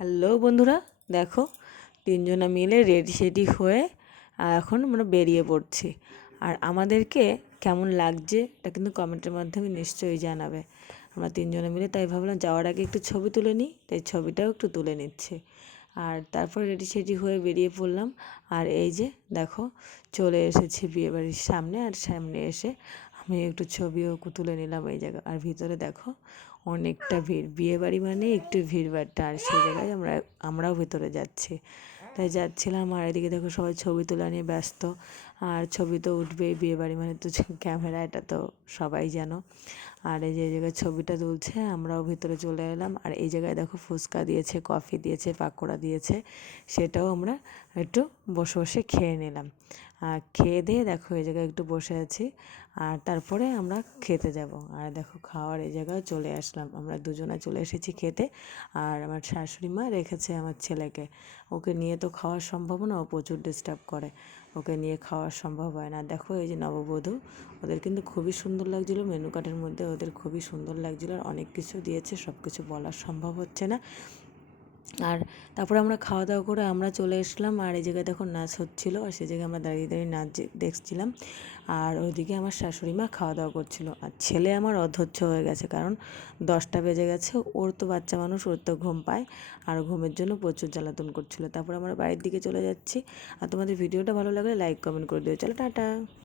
Hello বন্ধুরা, দেখো তিনজনা মিলে রেডি সেডি হয়ে এখন আমরা বেরিয়ে পড়ছি। আর আমাদেরকে কেমন লাগছে এটা কিন্তু কমেন্টের মাধ্যমে নিশ্চয়ই জানাবে। আমরা তিনজনে মিলে তাই ভাবলাম যাওয়ার আগে একটু ছবি তুলে নিই, তাই ছবিটাও একটু তুলে নিচ্ছি। আর তারপর রেডি সেডি হয়ে বেরিয়ে পড়লাম। আর এই যে দেখো চলে এসেছি বিয়েবাড়ির সামনে। আর সামনে এসে আমি একটু ছবিও তুলে নিলাম এই জায়গা। আর ভিতরে দেখো অনেকটা ভিড়, বিয়েবাড়ি মানে একটু ভিড়ভাট্টা। আর সেই জায়গায় আমরাও ভিতরে যাচ্ছি। তাই যাচ্ছিলাম। আর এদিকে দেখো সবাই ছবি তোলা নিয়ে ব্যস্ত। আর ছবি তো উঠবেই, বিয়েবাড়ি মানে তো ক্যামেরা, এটা তো সবাই জানো। আর এই যে এই জায়গায় ছবিটা তুলছে, আমরাও ভিতরে চলে এলাম। আর এই জায়গায় দেখো ফুচকা দিয়েছে, কফি দিয়েছে, পাকোড়া দিয়েছে, সেটাও আমরা একটু বসে বসে খেয়ে নিলাম। আর খেয়ে দিয়ে দেখো এই জায়গায় একটু বসে আছি। আর তারপরে আমরা খেতে যাব। আর দেখো খাওয়ার এই জায়গায় চলে আসলাম, আমরা দুজনে চলে এসেছি খেতে। আর আমার শাশুড়ি মা রেখেছে আমার ছেলেকে, ওকে নিয়ে তো খাওয়া সম্ভব না, ও প্রচুর ডিস্টার্ব করে, ওকে নিয়ে খাওয়া সম্ভব হয় না। দেখো এই যে নববধূ, ওদের কিন্তু খুবই সুন্দর লাগছিলো, মেনু কার্ডের মধ্যে ওদের খুবই সুন্দর লাগছিলো। আর অনেক কিছু দিয়েছে, সব কিছু বলা সম্ভব হচ্ছে না। আর তারপরে আমরা খাওয়া দাওয়া করে আমরা চলে এসলাম। আর এই জায়গায় দেখো নাচ হচ্ছিলো, আর সেই জায়গায় আমরা দাঁড়িয়ে দাঁড়িয়ে নাচ দেখছিলাম। আর ওইদিকে আমার শাশুড়ি মা খাওয়া দাওয়া করছিলো। আর ছেলে আমার অধৈর্য হয়ে গেছে, কারণ 10টা বেজে গেছে, ওর তো বাচ্চা মানুষ, ওর তো ঘুম পায়। আর ঘুমের জন্য প্রচুর জ্বালাতন করছিলো। তারপর আমরা বাড়ির দিকে চলে যাচ্ছি। আর তোমাদের ভিডিওটা ভালো লাগলে লাইক কমেন্ট করে দিও। চলো টাটা।